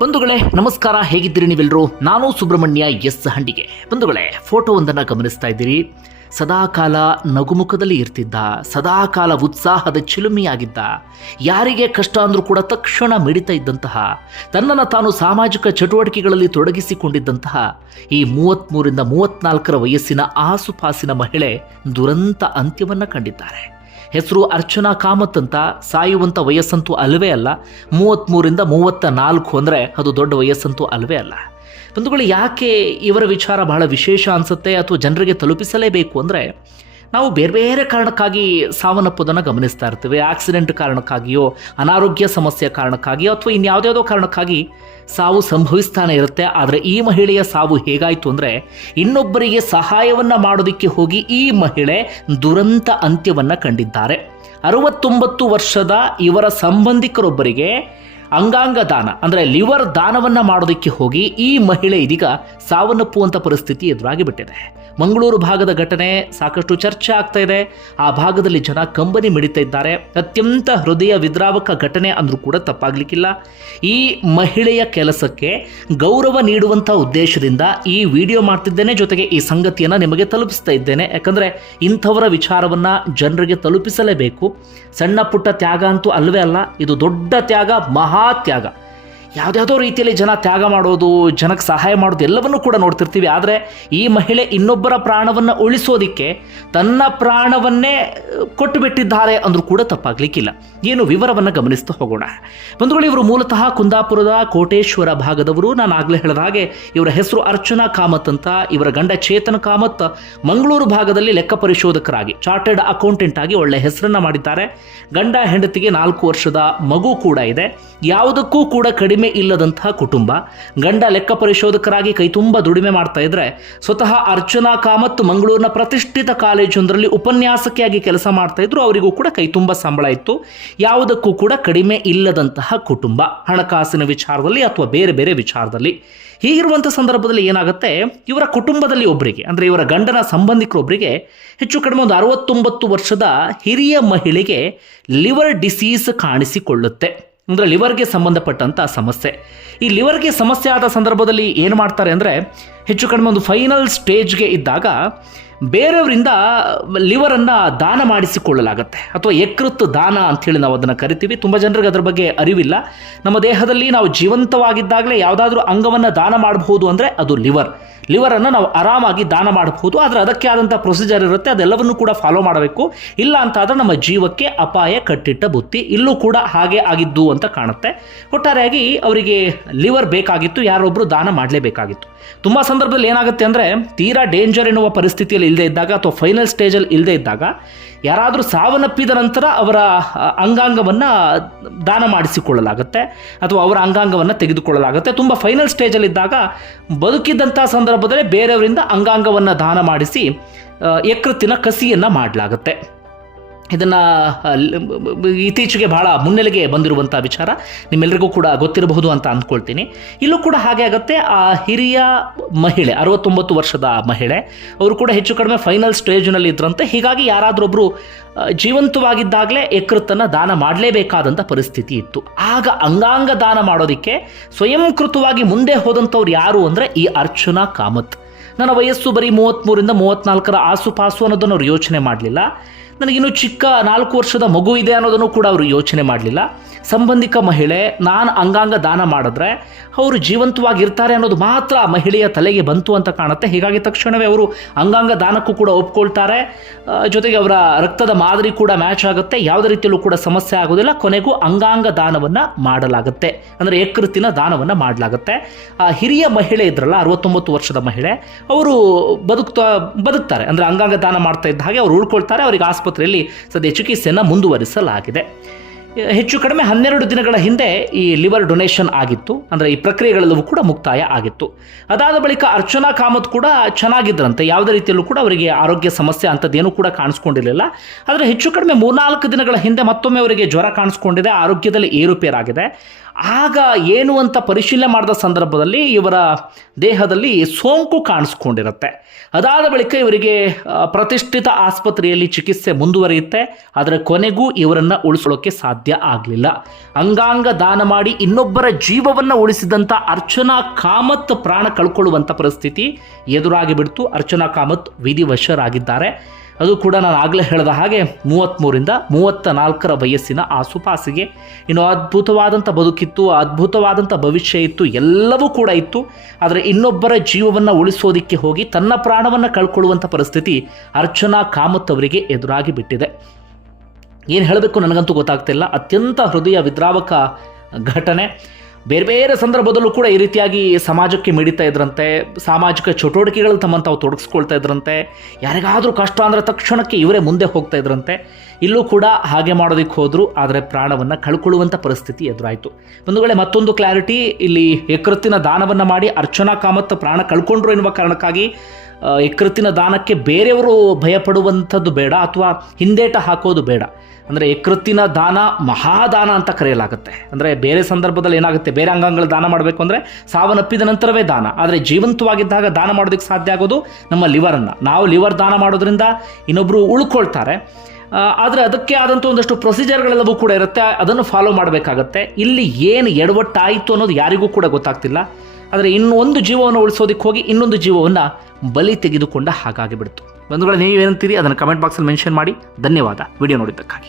ಬಂಧುಗಳೇ, ನಮಸ್ಕಾರ, ಹೇಗಿದ್ದೀರಿ ನೀವೆಲ್ಲರೂ ನಾನು ಸುಬ್ರಹ್ಮಣ್ಯ ಎಸ್ ಹಂಡಿಗೆ. ಬಂಧುಗಳೇ ಫೋಟೋವೊಂದನ್ನು ಗಮನಿಸ್ತಾ ಇದ್ದೀರಿ. ಸದಾಕಾಲ ನಗುಮುಖದಲ್ಲಿ ಇರ್ತಿದ್ದ, ಸದಾಕಾಲ ಉತ್ಸಾಹದ ಚಿಲುಮೆಯಾಗಿದ್ದ, ಯಾರಿಗೆ ಕಷ್ಟ ಅಂದರೂ ಕೂಡ ತಕ್ಷಣ ಮಿಡಿತಾ ಇದ್ದಂತಹ, ತನ್ನನ್ನು ತಾನು ಸಾಮಾಜಿಕ ಚಟುವಟಿಕೆಗಳಲ್ಲಿ ತೊಡಗಿಸಿಕೊಂಡಿದ್ದಂತಹ, ಈ ಮೂವತ್ತ್ಮೂರಿಂದ ಮೂವತ್ತ್ನಾಲ್ಕರ ವಯಸ್ಸಿನ ಆಸುಪಾಸಿನ ಮಹಿಳೆ ದುರಂತ ಅಂತ್ಯವನ್ನು ಕಂಡಿದ್ದಾರೆ. ಹೆಸರು ಅರ್ಚನಾ ಕಾಮತ್ ಅಂತ ಸಾಯುವಂಥ ವಯಸ್ಸಂತೂ ಅಲ್ಲವೇ ಅಲ್ಲ ಮೂವತ್ತ್ಮೂರಿಂದ ಮೂವತ್ತ ನಾಲ್ಕು ಅಂದರೆ ಅದು ದೊಡ್ಡ ವಯಸ್ಸಂತೂ ಅಲ್ಲವೇ ಅಲ್ಲ. ಬಂಧುಗಳು, ಯಾಕೆ ಇವರ ವಿಚಾರ ಬಹಳ ವಿಶೇಷ ಅನಿಸುತ್ತೆ ಅಥವಾ ಜನರಿಗೆ ತಲುಪಿಸಲೇಬೇಕು ಅಂದರೆ, ನಾವು ಬೇರೆ ಬೇರೆ ಕಾರಣಕ್ಕಾಗಿ ಸಾವನ್ನಪ್ಪೋದನ್ನು ಗಮನಿಸ್ತಾ ಇರ್ತೀವಿ. ಆಕ್ಸಿಡೆಂಟ್ ಕಾರಣಕ್ಕಾಗಿಯೋ, ಅನಾರೋಗ್ಯ ಸಮಸ್ಯೆ ಕಾರಣಕ್ಕಾಗಿಯೋ ಅಥವಾ ಇನ್ಯಾವುದ್ಯಾವುದೋ ಕಾರಣಕ್ಕಾಗಿ ಸಾವು ಸಂಭವಿಸ್ತಾನೆ ಇರುತ್ತೆ. ಆದರೆ ಈ ಮಹಿಳೆಯ ಸಾವು ಹೇಗಾಯಿತು ಅಂದರೆ ಇನ್ನೊಬ್ಬರಿಗೆ ಸಹಾಯವನ್ನು ಮಾಡೋದಕ್ಕೆ ಹೋಗಿ ಈ ಮಹಿಳೆ ದುರಂತ ಅಂತ್ಯವನ್ನು ಕಂಡಿದ್ದಾರೆ. ಅರವತ್ತೊಂಬತ್ತು ವರ್ಷದ ಇವರ ಸಂಬಂಧಿಕರೊಬ್ಬರಿಗೆ ಅಂಗಾಂಗ ದಾನ ಅಂದರೆ ಲಿವರ್ ದಾನವನ್ನು ಮಾಡೋದಕ್ಕೆ ಹೋಗಿ ಈ ಮಹಿಳೆ ಇದೀಗ ಸಾವನ್ನಪ್ಪುವಂಥ ಪರಿಸ್ಥಿತಿ ಎದುರಾಗಿ ಬಿಟ್ಟಿದೆ ಮಂಗಳೂರು ಭಾಗದ ಘಟನೆ ಸಾಕಷ್ಟು ಚರ್ಚೆ ಆಗ್ತಾ ಇದೆ. ಆ ಭಾಗದಲ್ಲಿ ಜನ ಕಂಬನಿ ಮಿಡಿತಾ ಇದ್ದಾರೆ. ಅತ್ಯಂತ ಹೃದಯ ವಿದ್ರಾವಕ ಘಟನೆ ಅಂದರೂ ಕೂಡ ತಪ್ಪಾಗ್ಲಿಕ್ಕಿಲ್ಲ. ಈ ಮಹಿಳೆಯ ಕೆಲಸಕ್ಕೆ ಗೌರವ ನೀಡುವಂಥ ಉದ್ದೇಶದಿಂದ ಈ ವಿಡಿಯೋ ಮಾಡ್ತಿದ್ದೇನೆ. ಜೊತೆಗೆ ಈ ಸಂಗತಿಯನ್ನು ನಿಮಗೆ ತಲುಪಿಸ್ತಾ ಇದ್ದೇನೆ. ಯಾಕಂದರೆ ಇಂಥವರ ವಿಚಾರವನ್ನು ಜನರಿಗೆ ತಲುಪಿಸಲೇಬೇಕು. ಸಣ್ಣ ಪುಟ್ಟ ತ್ಯಾಗ ಅಂತೂ ಅಲ್ಲವೇ ಅಲ್ಲ, ಇದು ದೊಡ್ಡ ತ್ಯಾಗ, ಮಹಾ ತ್ಯಾಗ ಯಾವುದ್ಯಾವುದೋ ರೀತಿಯಲ್ಲಿ ಜನ ತ್ಯಾಗ ಮಾಡೋದು, ಜನಕ್ಕೆ ಸಹಾಯ ಮಾಡೋದು ಎಲ್ಲವನ್ನೂ ಕೂಡ ನೋಡ್ತಿರ್ತೀವಿ. ಆದರೆ ಈ ಮಹಿಳೆ ಇನ್ನೊಬ್ಬರ ಪ್ರಾಣವನ್ನು ಉಳಿಸೋದಿಕ್ಕೆ ತನ್ನ ಪ್ರಾಣವನ್ನೇ ಕೊಟ್ಟು ಬಿಟ್ಟಿದ್ದಾರೆ ಅಂದರೂ ಕೂಡ ತಪ್ಪಾಗಲಿಕ್ಕಿಲ್ಲ. ಏನು ವಿವರವನ್ನು ಗಮನಿಸ್ತಾ ಹೋಗೋಣ. ಬಂಧುಗಳು, ಇವರು ಮೂಲತಃ ಕುಂದಾಪುರದ ಕೋಟೇಶ್ವರ ಭಾಗದವರು. ನಾನು ಆಗಲೇ ಹೇಳಿದ ಹಾಗೆ ಇವರ ಹೆಸರು ಅರ್ಚನಾ ಕಾಮತ್ ಅಂತ, ಇವರ ಗಂಡ ಚೇತನ ಕಾಮತ್ ಮಂಗಳೂರು ಭಾಗದಲ್ಲಿ ಲೆಕ್ಕ ಪರಿಶೋಧಕರಾಗಿ, ಚಾರ್ಟೆಡ್ ಅಕೌಂಟೆಂಟ್ ಆಗಿ ಒಳ್ಳೆ ಹೆಸರನ್ನ ಮಾಡಿದ್ದಾರೆ. ಗಂಡ, ಹೆಂಡತಿಗೆ ನಾಲ್ಕು ವರ್ಷದ ಮಗು ಕೂಡ ಇದೆ. ಯಾವುದಕ್ಕೂ ಕೂಡ ಕಡಿಮೆ ಇಲ್ಲದಂತಹ ಕುಟುಂಬ. ಗಂಡ ಲೆಕ್ಕ ಪರಿಶೋಧಕರಾಗಿ ಕೈ ತುಂಬ ದುಡಿಮೆ ಮಾಡ್ತಾ ಇದ್ರೆ ಸ್ವತಃ ಅರ್ಚನಾ ಕಾಮತ್ ಮಂಗಳೂರಿನ ಪ್ರತಿಷ್ಠಿತ ಕಾಲೇಜೊಂದರಲ್ಲಿ ಉಪನ್ಯಾಸಕಿಯಾಗಿ ಕೆಲಸ ಮಾಡ್ತಾ ಇದ್ರು, ಅವರಿಗೂ ಕೂಡ ಕೈ ತುಂಬ ಸಂಬಳ ಇತ್ತು. ಯಾವುದಕ್ಕೂ ಕೂಡ ಕಡಿಮೆ ಇಲ್ಲದಂತಹ ಕುಟುಂಬ. ಹಣಕಾಸಿನ ವಿಚಾರದಲ್ಲಿ ಅಥವಾ ಬೇರೆ ಬೇರೆ ವಿಚಾರದಲ್ಲಿ. ಹೀಗಿರುವಂಥ ಸಂದರ್ಭದಲ್ಲಿ ಏನಾಗುತ್ತೆ, ಇವರ ಕುಟುಂಬದಲ್ಲಿ ಒಬ್ಬರಿಗೆ ಅಂದರೆ ಇವರ ಗಂಡನ ಸಂಬಂಧಿಕರೊಬ್ಬರಿಗೆ ಹೆಚ್ಚು ಕಡಿಮೆ ಒಂದು ಅರವತ್ತೊಂಬತ್ತು ವರ್ಷದ ಹಿರಿಯ ಮಹಿಳೆಗೆ ಲಿವರ್ ಡಿಸೀಸ್ ಕಾಣಿಸಿಕೊಳ್ಳುತ್ತೆ. ಅಂದರೆ ಲಿವರ್ಗೆ ಸಂಬಂಧಪಟ್ಟಂಥ ಸಮಸ್ಯೆ. ಈ ಲಿವರ್ಗೆ ಸಮಸ್ಯೆ ಆದ ಸಂದರ್ಭದಲ್ಲಿ ಏನು ಮಾಡ್ತಾರೆ ಅಂದರೆ, ಹೆಚ್ಚು ಕಡಿಮೆ ಒಂದು ಫೈನಲ್ ಸ್ಟೇಜ್ಗೆ ಇದ್ದಾಗ ಬೇರೆಯವರಿಂದ ಲಿವರನ್ನು ದಾನ ಮಾಡಿಸಿಕೊಳ್ಳಲಾಗುತ್ತೆ ಅಥವಾ ಯಕೃತ್ ದಾನ ಅಂಥೇಳಿ ನಾವು ಅದನ್ನು ಕರಿತೀವಿ. ತುಂಬ ಜನರಿಗೆ ಅದರ ಬಗ್ಗೆ ಅರಿವಿಲ್ಲ. ನಮ್ಮ ದೇಹದಲ್ಲಿ ನಾವು ಜೀವಂತವಾಗಿದ್ದಾಗಲೇ ಯಾವುದಾದ್ರೂ ಅಂಗವನ್ನು ದಾನ ಮಾಡಬಹುದು ಅಂದರೆ ಅದು ಲಿವರ್. ಲಿವರನ್ನು ನಾವು ಆರಾಮಾಗಿ ದಾನ ಮಾಡಬಹುದು. ಆದರೆ ಅದಕ್ಕೆ ಆದಂಥ ಪ್ರೊಸೀಜರ್ ಇರುತ್ತೆ. ಅದೆಲ್ಲವನ್ನು ಕೂಡ ಫಾಲೋ ಮಾಡಬೇಕು. ಇಲ್ಲ ಅಂತಾದರೆ ನಮ್ಮ ಜೀವಕ್ಕೆ ಅಪಾಯ, ಕಟ್ಟಿಟ್ಟ ಬುತ್ತಿ ಇಲ್ಲೂ ಕೂಡ ಹಾಗೆ ಆಗಿದ್ದು ಅಂತ ಕಾಣುತ್ತೆ. ಒಟ್ಟಾರೆಯಾಗಿ ಅವರಿಗೆ ಲಿವರ್ ಬೇಕಾಗಿತ್ತು. ಯಾರೊಬ್ಬರು ದಾನ ಮಾಡಲೇಬೇಕಾಗಿತ್ತು. ತುಂಬ ಸಂದರ್ಭದಲ್ಲಿ ಏನಾಗುತ್ತೆ ಅಂದರೆ ತೀರಾ ಡೇಂಜರ್ ಎನ್ನುವ ಪರಿಸ್ಥಿತಿಯಲ್ಲಿ ಇಲ್ಲದೆ ಇದ್ದಾಗ ಅಥವಾ ಫೈನಲ್ ಸ್ಟೇಜಲ್ಲಿ ಇಲ್ಲದೆ ಇದ್ದಾಗ ಯಾರಾದರೂ ಸಾವನ್ನಪ್ಪಿದ ನಂತರ ಅವರ ಅಂಗಾಂಗವನ್ನು ದಾನ ಮಾಡಿಸಿಕೊಳ್ಳಲಾಗುತ್ತೆ ಅಥವಾ ಅವರ ಅಂಗಾಂಗವನ್ನು ತೆಗೆದುಕೊಳ್ಳಲಾಗುತ್ತೆ. ತುಂಬ ಫೈನಲ್ ಸ್ಟೇಜಲ್ಲಿದ್ದಾಗ ಬದುಕಿದ್ದಂಥ ಸಂದರ್ಭದಲ್ಲಿ ಬೇರೆಯವರಿಂದ ಅಂಗಾಂಗವನ್ನು ದಾನ ಮಾಡಿಸಿ ಯಕೃತ್ತಿನ ಕಸಿಯನ್ನು ಮಾಡಲಾಗುತ್ತೆ. ಇದನ್ನು ಇತ್ತೀಚೆಗೆ ಬಹಳ ಮುನ್ನೆಲೆಗೆ ಬಂದಿರುವಂಥ ವಿಚಾರ. ನಿಮ್ಮೆಲ್ಲರಿಗೂ ಕೂಡ ಗೊತ್ತಿರಬಹುದು ಅಂತ ಅಂದ್ಕೊಳ್ತೀನಿ. ಇಲ್ಲೂ ಕೂಡ ಹಾಗೆ ಆಗುತ್ತೆ. ಆ ಹಿರಿಯ ಮಹಿಳೆ, ಅರವತ್ತೊಂಬತ್ತು ವರ್ಷದ ಮಹಿಳೆ, ಅವರು ಕೂಡ ಹೆಚ್ಚು ಕಡಿಮೆ ಫೈನಲ್ ಸ್ಟೇಜ್ನಲ್ಲಿ ಇದ್ರಂತೆ. ಹೀಗಾಗಿ ಯಾರಾದರೊಬ್ಬರು ಜೀವಂತವಾಗಿದ್ದಾಗಲೇ ಯಕೃತ್ತನ್ನು ದಾನ ಮಾಡಲೇಬೇಕಾದಂಥ ಪರಿಸ್ಥಿತಿ ಇತ್ತು. ಆಗ ಅಂಗಾಂಗ ದಾನ ಮಾಡೋದಕ್ಕೆ ಸ್ವಯಂಕೃತವಾಗಿ ಮುಂದೆ ಹೋದಂಥವ್ರು ಯಾರು ಅಂದರೆ ಈ ಅರ್ಚನಾ ಕಾಮತ್. ನನ್ನ ವಯಸ್ಸು ಬರೀ ಮೂವತ್ತ್ಮೂರಿಂದ ಮೂವತ್ತ್ನಾಲ್ಕರ ಆಸುಪಾಸು ಅನ್ನೋದನ್ನು ಅವರು ಯೋಚನೆ ಮಾಡಲಿಲ್ಲ. ನನಗಿನ್ನು ಚಿಕ್ಕ ನಾಲ್ಕು ವರ್ಷದ ಮಗು ಇದೆ ಅನ್ನೋದನ್ನು ಕೂಡ ಅವರು ಯೋಚನೆ ಮಾಡಲಿಲ್ಲ. ಸಂಬಂಧಿಕ ಮಹಿಳೆ, ನಾನು ಅಂಗಾಂಗ ದಾನ ಮಾಡಿದ್ರೆ ಅವರು ಜೀವಂತವಾಗಿರ್ತಾರೆ ಅನ್ನೋದು ಮಾತ್ರ ಆ ಮಹಿಳೆಯ ತಲೆಗೆ ಬಂತು ಅಂತ ಕಾಣುತ್ತೆ. ಹೀಗಾಗಿ ತಕ್ಷಣವೇ ಅವರು ಅಂಗಾಂಗ ದಾನಕ್ಕೂ ಕೂಡ ಒಪ್ಕೊಳ್ತಾರೆ. ಜೊತೆಗೆ ಅವರ ರಕ್ತದ ಮಾದರಿ ಕೂಡ ಮ್ಯಾಚ್ ಆಗುತ್ತೆ. ಯಾವುದೇ ರೀತಿಯಲ್ಲೂ ಕೂಡ ಸಮಸ್ಯೆ ಆಗೋದಿಲ್ಲ. ಕೊನೆಗೂ ಅಂಗಾಂಗ ದಾನವನ್ನು ಮಾಡಲಾಗುತ್ತೆ. ಅಂದರೆ ಯಕೃತಿನ ದಾನವನ್ನು ಮಾಡಲಾಗುತ್ತೆ. ಆ, ಹಿರಿಯ ಮಹಿಳೆ ಇದ್ರಲ್ಲ, ಅರವತ್ತೊಂಬತ್ತು ವರ್ಷದ ಮಹಿಳೆ, ಅವರು ಬದುಕ್ತಾ, ಬದುಕ್ತಾರೆ. ಅಂದರೆ ಅಂಗಾಂಗ ದಾನ ಮಾಡ್ತಾ ಇದ್ದ ಹಾಗೆ ಅವರು ಉಳ್ಕೊಳ್ತಾರೆ. ಅವರಿಗೆ ಆಸ್ಪತ್ರೆಯಲ್ಲಿ ಸದ್ಯ ಚಿಕಿತ್ಸೆಯನ್ನು ಮುಂದುವರಿಸಲಾಗಿದೆ. ಹೆಚ್ಚು ಕಡಿಮೆ ಹನ್ನೆರಡು ದಿನಗಳ ಹಿಂದೆ ಈ ಲಿವರ್ ಡೊನೇಷನ್ ಆಗಿತ್ತು. ಅಂದರೆ ಈ ಪ್ರಕ್ರಿಯೆಗಳೆಲ್ಲವೂ ಕೂಡ ಮುಕ್ತಾಯ ಆಗಿತ್ತು. ಅದಾದ ಬಳಿಕ ಅರ್ಚನಾ ಕಾಮತ್ ಕೂಡ ಚೆನ್ನಾಗಿದ್ದರಂತೆ. ಯಾವುದೇ ರೀತಿಯಲ್ಲೂ ಕೂಡ ಅವರಿಗೆ ಆರೋಗ್ಯ ಸಮಸ್ಯೆ ಅಂಥದ್ದೇನೂ ಕೂಡ ಕಾಣಿಸ್ಕೊಂಡಿರಲಿಲ್ಲ. ಆದರೆ ಹೆಚ್ಚು ಕಡಿಮೆ ಮೂರ್ನಾಲ್ಕು ದಿನಗಳ ಹಿಂದೆ ಮತ್ತೊಮ್ಮೆ ಅವರಿಗೆ ಜ್ವರ ಕಾಣಿಸ್ಕೊಂಡಿದೆ. ಆರೋಗ್ಯದಲ್ಲಿ ಏರುಪೇರಾಗಿದೆ. ಆಗ ಏನು ಅಂತ ಪರಿಶೀಲನೆ ಮಾಡಿದ ಸಂದರ್ಭದಲ್ಲಿ ಇವರ ದೇಹದಲ್ಲಿ ಸೋಂಕು ಕಾಣಿಸ್ಕೊಂಡಿರುತ್ತೆ. ಅದಾದ ಬಳಿಕ ಇವರಿಗೆ ಪ್ರತಿಷ್ಠಿತ ಆಸ್ಪತ್ರೆಯಲ್ಲಿ ಚಿಕಿತ್ಸೆ ಮುಂದುವರಿಯುತ್ತೆ. ಆದರೆ ಕೊನೆಗೂ ಇವರನ್ನು ಉಳಿಸೋಕೆ ಸಾಧ್ಯ ಆಗಲಿಲ್ಲ. ಅಂಗಾಂಗ ದಾನ ಮಾಡಿ ಇನ್ನೊಬ್ಬರ ಜೀವವನ್ನು ಉಳಿಸಿದಂಥ ಅರ್ಚನಾ ಕಾಮತ್ ಪ್ರಾಣ ಕಳ್ಕೊಳ್ಳುವಂಥ ಪರಿಸ್ಥಿತಿ ಎದುರಾಗಿ ಬಿಡ್ತು. ಅರ್ಚನಾ ಕಾಮತ್ ವಿಧಿವಶರಾಗಿದ್ದಾರೆ. ಅದು ಕೂಡ ನಾನು ಆಗಲೇ ಹೇಳಿದ ಹಾಗೆ ಮೂವತ್ತ್ಮೂರಿಂದ ಮೂವತ್ತ ನಾಲ್ಕರ ವಯಸ್ಸಿನ ಆಸುಪಾಸಿಗೆ. ಇನ್ನು ಅದ್ಭುತವಾದಂಥ ಬದುಕಿತ್ತು ಅದ್ಭುತವಾದಂಥ ಭವಿಷ್ಯ ಇತ್ತು, ಎಲ್ಲವೂ ಕೂಡ ಇತ್ತು. ಆದರೆ ಇನ್ನೊಬ್ಬರ ಜೀವವನ್ನು ಉಳಿಸೋದಕ್ಕೆ ಹೋಗಿ ತನ್ನ ಪ್ರಾಣವನ್ನು ಕಳ್ಕೊಳ್ಳುವಂಥ ಪರಿಸ್ಥಿತಿ ಅರ್ಚನಾ ಕಾಮತ್ ಅವರಿಗೆ ಎದುರಾಗಿ ಬಿಟ್ಟಿದೆ. ಏನು ಹೇಳಬೇಕು ನನಗಂತೂ ಗೊತ್ತಾಗ್ತಿಲ್ಲ. ಅತ್ಯಂತ ಹೃದಯ ವಿದ್ರಾವಕ ಘಟನೆ. ಬೇರೆ ಬೇರೆ ಸಂದರ್ಭದಲ್ಲೂ ಕೂಡ ಈ ರೀತಿಯಾಗಿ ಸಮಾಜಕ್ಕೆ ಮಿಡಿತಾ ಇದ್ರಂತೆ, ಸಾಮಾಜಿಕ ಚಟುವಟಿಕೆಗಳು ತಮ್ಮನ್ನು ತಾವು ತೊಡಗಿಸ್ಕೊಳ್ತಾ ಇದ್ರಂತೆ, ಯಾರಿಗಾದರೂ ಕಷ್ಟ ಅಂದರೆ ತಕ್ಷಣಕ್ಕೆ ಇವರೇ ಮುಂದೆ ಹೋಗ್ತಾ ಇದ್ರಂತೆ. ಇಲ್ಲೂ ಕೂಡ ಹಾಗೆ ಮಾಡೋದಕ್ಕೆ ಹೋದರು, ಆದರೆ ಪ್ರಾಣವನ್ನು ಕಳ್ಕೊಳ್ಳುವಂಥ ಪರಿಸ್ಥಿತಿ ಎದುರಾಯಿತು. ಒಂದು ವೇಳೆ ಮತ್ತೊಂದು ಕ್ಲಾರಿಟಿ ಇಲ್ಲಿ ಯಕೃತ್ತಿನ ದಾನವನ್ನು ಮಾಡಿ ಅರ್ಚನಾ, ಕಾಮತ್, ಪ್ರಾಣ ಕಳ್ಕೊಂಡ್ರು ಎನ್ನುವ ಕಾರಣಕ್ಕಾಗಿ ಯಕೃತ್ತಿನ ದಾನಕ್ಕೆ ಬೇರೆಯವರು ಭಯಪಡುವಂಥದ್ದು ಬೇಡ, ಅಥವಾ ಹಿಂದೇಟ ಹಾಕೋದು ಬೇಡ. ಅಂದರೆ ಯಕೃತ್ತಿನ ದಾನ ಮಹಾದಾನ ಅಂತ ಕರೆಯಲಾಗುತ್ತೆ. ಅಂದರೆ ಬೇರೆ ಸಂದರ್ಭದಲ್ಲಿ ಏನಾಗುತ್ತೆ? ಬೇರೆ ಅಂಗಾಂಗಗಳ ದಾನ ಮಾಡಬೇಕು ಅಂದರೆ ಸಾವನ್ನಪ್ಪಿದ ನಂತರವೇ ದಾನ. ಆದರೆ ಜೀವಂತವಾಗಿದ್ದಾಗ ದಾನ ಮಾಡೋದಕ್ಕೆ ಸಾಧ್ಯ ಆಗೋದು ನಮ್ಮ ಲಿವರನ್ನು ನಾವು ಲಿವರ್ ದಾನ ಮಾಡೋದ್ರಿಂದ ಇನ್ನೊಬ್ಬರು ಉಳ್ಕೊಳ್ತಾರೆ. ಆದರೆ ಅದಕ್ಕೆ ಆದಂಥ ಒಂದಷ್ಟು ಪ್ರೊಸೀಜರ್ಗಳೆಲ್ಲವೂ ಕೂಡ ಇರುತ್ತೆ. ಅದನ್ನು ಫಾಲೋ ಮಾಡಬೇಕಾಗತ್ತೆ. ಇಲ್ಲಿ ಏನು ಎಡವಟ್ಟಾಯಿತು ಅನ್ನೋದು ಯಾರಿಗೂ ಕೂಡ ಗೊತ್ತಾಗ್ತಿಲ್ಲ. ಆದರೆ ಇನ್ನೊಂದು ಜೀವವನ್ನು ಉಳಿಸೋದಕ್ಕೆ ಹೋಗಿ ಇನ್ನೊಂದು ಜೀವವನ್ನು ಬಲಿ ತೆಗೆದುಕೊಂಡ ಹಾಗಾಗಿ ಬಿಡ್ತು ಬಂಧುಗಳೇ ನೀವು ಏನಂತೀರಿ ಅದನ್ನು ಕಮೆಂಟ್ ಬಾಕ್ಸಲ್ಲಿ ಮೆನ್ಷನ್ ಮಾಡಿ. ಧನ್ಯವಾದ. ವಿಡಿಯೋ ನೋಡಿದ್ದಕ್ಕಾಗಿ.